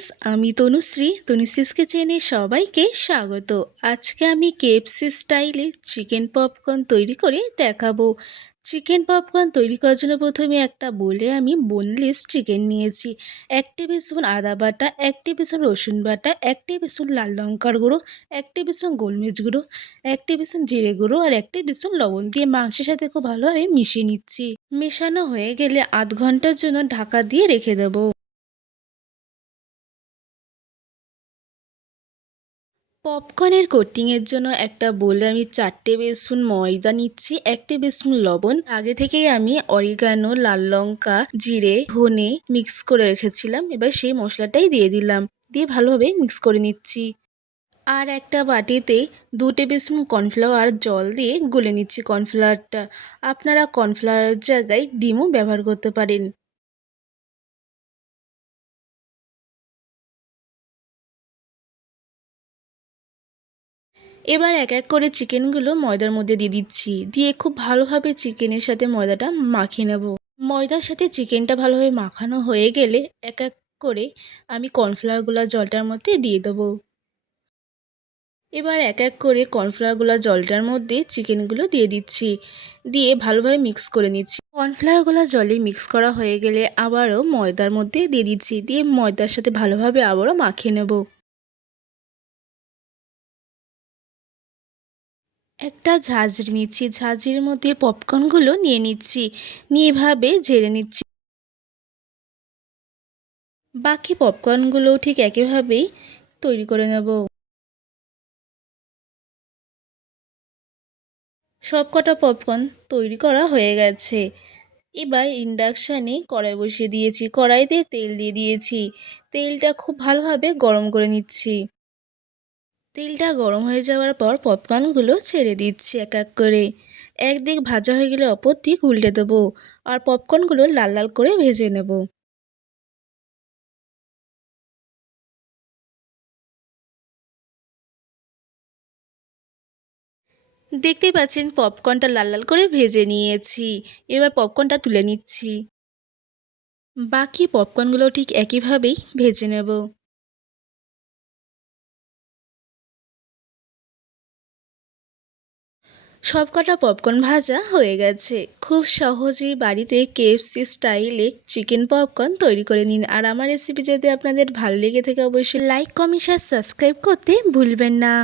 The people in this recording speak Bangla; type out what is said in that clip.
ফ্রেন্ডস, আমি তনুশ্রী। তনুশ্রীস কিচেনে সবাইকে স্বাগত। আজকে আমি কেএফসি স্টাইলে চিকেন পপকর্ন তৈরি করে দেখাবো। চিকেন পপকর্ন তৈরি করার জন্য প্রথমে একটা বলে আমি বোনলেস চিকেন নিয়েছি। 1 টেবিল স্পুন আদা বাটা, 1 টেবিল স্পুন রসুন বাটা, 1 টেবিল স্পুন লাল লঙ্কার গুঁড়ো, 1 টেবিল স্পুন গোলমরিচ গুঁড়ো, 1 টেবিল স্পুন জিরে গুঁড়ো আর 1 টেবিল স্পুন লবণ দিয়ে মাংসের সাথে খুব ভালোভাবে মিশিয়ে নিচ্ছি। মেশানো হয়ে গেলে আধ ঘন্টার জন্য ঢাকা দিয়ে রেখে দেবো। পপকর্নের কোটিংয়ের জন্য একটা বোলে আমি 4 টেবিল স্পুন ময়দা নিচ্ছি, 1 টেবিল স্পুন লবণ। আগে থেকেই আমি অরিগানো, লাল লঙ্কা, জিরে, ধনে মিক্স করে রেখেছিলাম। এবার সেই মশলাটাই দিয়ে দিলাম, দিয়ে ভালোভাবে মিক্স করে নিচ্ছি। আর একটা বাটিতে 2 টেবিল স্পুন কর্নফ্লাওয়ার জল দিয়ে গুলে নিচ্ছি কর্নফ্লাওয়ারটা। আপনারা কর্নফ্লাওয়ারের জায়গায় ডিমও ব্যবহার করতে পারেন। এবার এক এক করে চিকেনগুলো ময়দার মধ্যে দিয়ে দিচ্ছি, দিয়ে খুব ভালোভাবে চিকেনের সাথে ময়দাটা মাখিয়ে নেব। ময়দার সাথে চিকেনটা ভালোভাবে মাখানো হয়ে গেলে এক এক করে আমি কর্নফ্লাওয়ারগুলো জলটার মধ্যে দিয়ে দেবো। এবার এক এক করে কর্নফ্লাওয়ারগুলো জলটার মধ্যে চিকেনগুলো দিয়ে দিচ্ছি, দিয়ে ভালোভাবে মিক্স করে নিচ্ছি। কর্নফ্লাওয়ারগুলো জলে মিক্স করা হয়ে গেলে আবারও ময়দার মধ্যে দিয়ে দিচ্ছি, দিয়ে ময়দার সাথে ভালোভাবে আবারও মাখিয়ে নেব। একটা ঝাঁঝরি নিচ্ছি, ঝাঁঝরির মধ্যে পপকর্নগুলো নিয়ে নিচ্ছি, নিয়ে এভাবে ঝেড়ে নিচ্ছি। বাকি পপকর্নগুলোও ঠিক একইভাবেই তৈরি করে নেব। সব কটা পপকর্ন তৈরি করা হয়ে গেছে। এবার ইন্ডাকশানে কড়াই বসিয়ে দিয়েছি, কড়াইতে তেল দিয়ে দিয়েছি। তেলটা খুব ভালোভাবে গরম করে নিচ্ছি। তেলটা গরম হয়ে যাওয়ার পর পপকর্নগুলো ছেড়ে দিচ্ছি এক এক করে। একদিক ভাজা হয়ে গেলে অপর দিক উল্টে দেবো, আর পপকর্নগুলো লাল লাল করে ভেজে নেব। দেখতেই পাচ্ছেন পপকর্নটা লাল লাল করে ভেজে নিয়েছি। এবার পপকর্নটা তুলে নিচ্ছি। বাকি পপকর্নগুলো ঠিক একইভাবেই ভেজে নেব। সবকটা পপকর্ন ভাজা হয়ে গেছে। খুব সহজেই বাড়িতে কেএফসি স্টাইলে চিকেন পপকর্ন তৈরি করে নিন। আর আমার রেসিপি যদি আপনাদের ভালো লেগে থাকে অবশ্যই লাইক, কমেন্ট, শেয়ার, সাবস্ক্রাইব করতে ভুলবেন না।